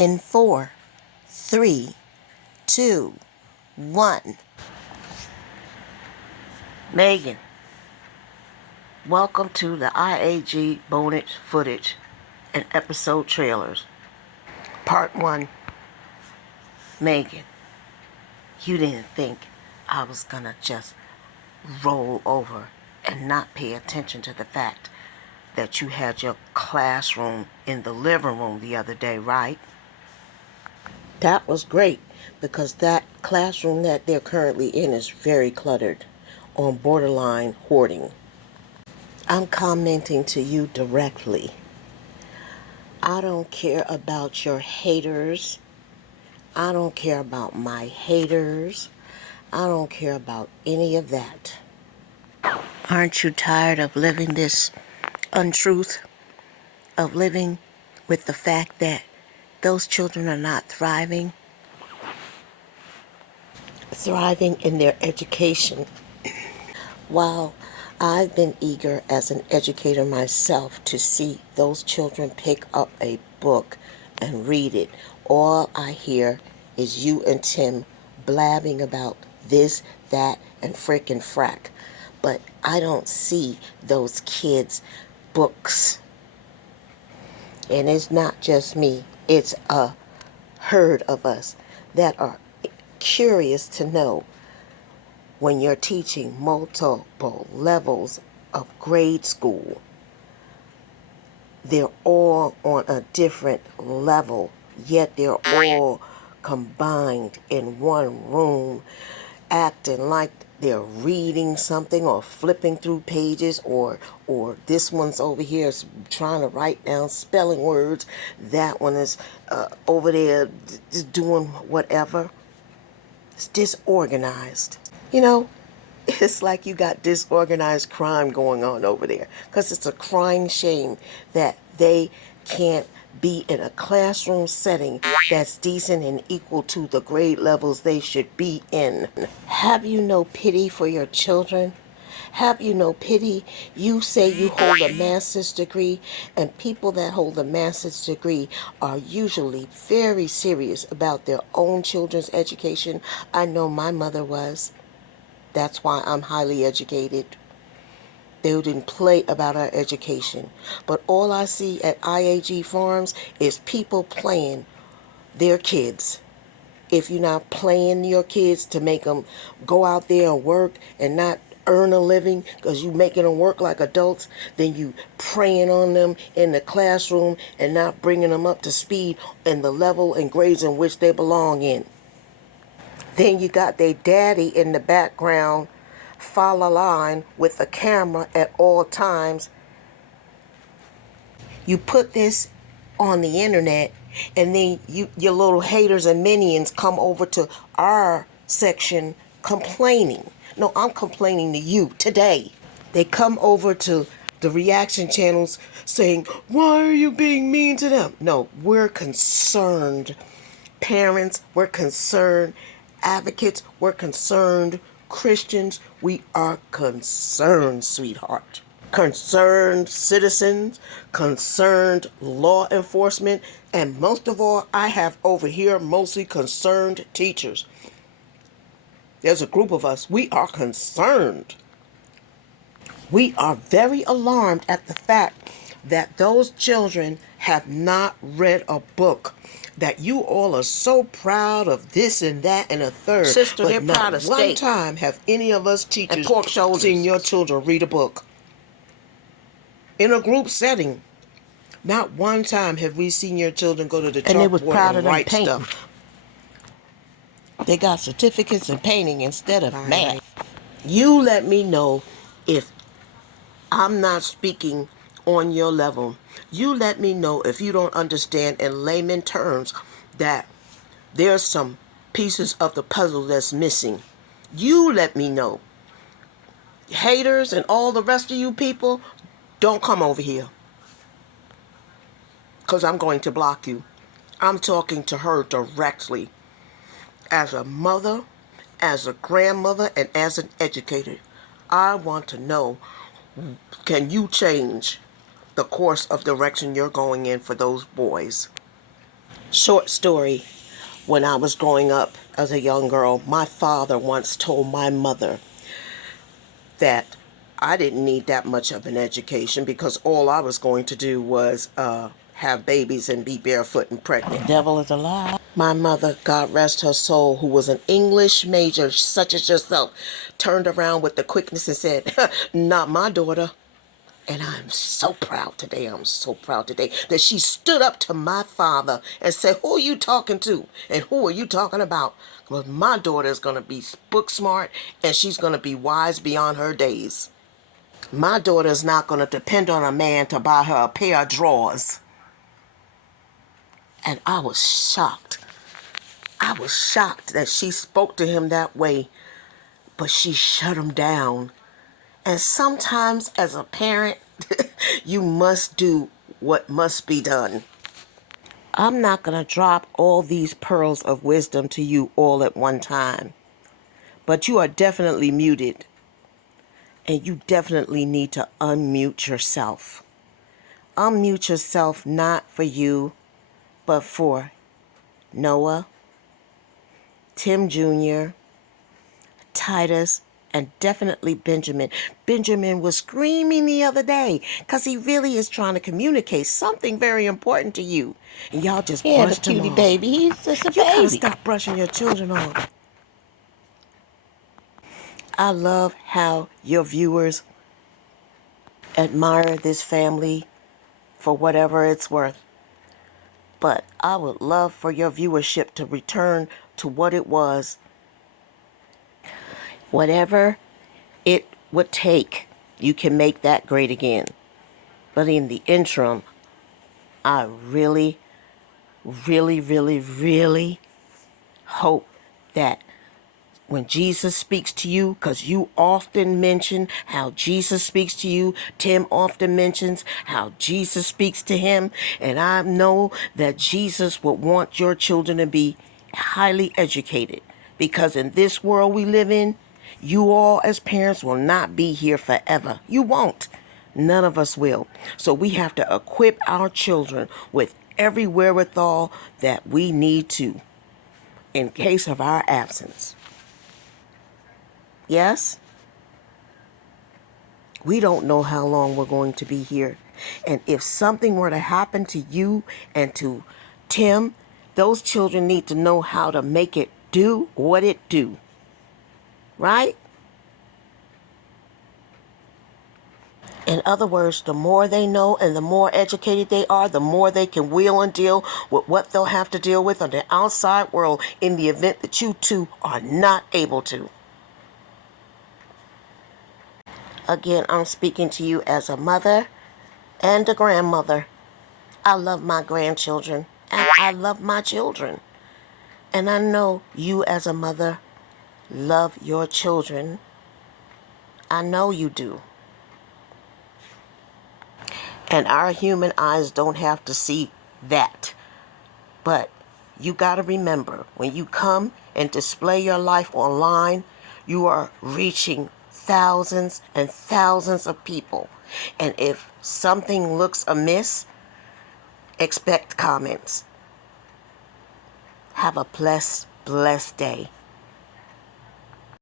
In 4, 3, 2, 1. Megan, welcome to the IAG bonus footage and episode trailers. Part 1. Megan, you didn't think I was gonna just roll over and not pay attention to the fact that you had your classroom in the living room the other day, right? That was great, because that classroom that they're currently in is very cluttered, on borderline hoarding. I'm commenting to you directly. I don't care about your haters. I don't care about my haters. I don't care about any of that. Aren't you tired of living this untruth? Of living with the fact that those children are not thriving in their education? While I've been eager as an educator myself to see those children pick up a book and read it, all I hear is you and Tim blabbing about this, that, and frickin' frack. But I don't see those kids' books. And it's not just me, it's a herd of us that are curious to know, when you're teaching multiple levels of grade school, they're all on a different level, yet they're all combined in one room, acting like they're reading something or flipping through pages, or this one's over here is trying to write down spelling words, that one is over there just doing whatever. It's disorganized. You know, it's like you got disorganized crime going on over there, because it's a crying shame that they can't be in a classroom setting that's decent and equal to the grade levels they should be in. Have you no pity for your children? Have you no pity? You say you hold a master's degree, and people that hold a master's degree are usually very serious about their own children's education. I know my mother was. That's why I'm highly educated. They didn't play about our education. But all I see at IAG farms is people playing their kids. If you're not playing your kids to make them go out there and work and not earn a living because you making them work like adults, then you preying on them in the classroom and not bringing them up to speed in the level and grades in which they belong in. Then you got their daddy in the background, follow line with a camera at all times. You put this on the internet, and then your little haters and minions come over to our section complaining. No, I'm complaining to you today. They come over to the reaction channels saying, why are you being mean to them? No, we're concerned. Parents, we're concerned. Advocates, we're concerned. Christians, we are concerned, sweetheart. Concerned citizens, concerned law enforcement, and most of all, I have over here mostly concerned teachers. There's a group of us. We are concerned. We are very alarmed at the fact that those children have not read a book. That you all are so proud of this and that and a third. Sister, they're proud of steak. Not one time have any of us teachers seen your children read a book. In a group setting, not one time have we seen your children go to the chalkboard and write stuff. They got certificates in painting instead of math. You let me know if I'm not speaking on your level. You let me know if you don't understand in layman terms that there's some pieces of the puzzle that's missing. You let me know. Haters and all the rest of you people, don't come over here, because I'm going to block you. I'm talking to her directly. As a mother, as a grandmother, and as an educator, I want to know, can you change the course of direction you're going in for those boys? Short story. When I was growing up as a young girl, my father once told my mother that I didn't need that much of an education because all I was going to do was have babies and be barefoot and pregnant. Devil is a lie. My mother, God rest her soul, who was an English major such as yourself, turned around with the quickness and said, not my daughter. And I'm so proud today. I'm so proud today that she stood up to my father and said, who are you talking to? And who are you talking about? Well, my daughter is going to be book smart and she's going to be wise beyond her days. My daughter is not going to depend on a man to buy her a pair of drawers. And I was shocked. I was shocked that she spoke to him that way, but she shut him down. And sometimes as a parent, you must do what must be done. I'm not going to drop all these pearls of wisdom to you all at one time, but you are definitely muted, and you definitely need to unmute yourself. Unmute yourself not for you, but for Noah, Tim Jr., Titus, and definitely Benjamin. Benjamin was screaming the other day because he really is trying to communicate something very important to you. And y'all just Yeah, the brushed him cutie off. baby. He's just a You gotta baby. stop brushing your children off. I love how your viewers admire this family for whatever it's worth. But I would love for your viewership to return to what it was. Whatever it would take, you can make that great again. But in the interim, I really, really, really, really hope that when Jesus speaks to you, because you often mention how Jesus speaks to you, Tim often mentions how Jesus speaks to him, and I know that Jesus would want your children to be highly educated, because in this world we live in, you all as parents will not be here forever. You won't. None of us will. So we have to equip our children with every wherewithal that we need to in case of our absence. Yes? We don't know how long we're going to be here. And if something were to happen to you and to Tim, those children need to know how to make it do what it do. Right? In other words, the more they know and the more educated they are, the more they can wheel and deal with what they'll have to deal with on the outside world in the event that you two are not able to. Again, I'm speaking to you as a mother and a grandmother. I love my grandchildren and I love my children. And I know you as a mother love your children. I know you do. And our human eyes don't have to see that. But you got to remember, when you come and display your life online, you are reaching thousands and thousands of people. And if something looks amiss, expect comments. Have a blessed, blessed day.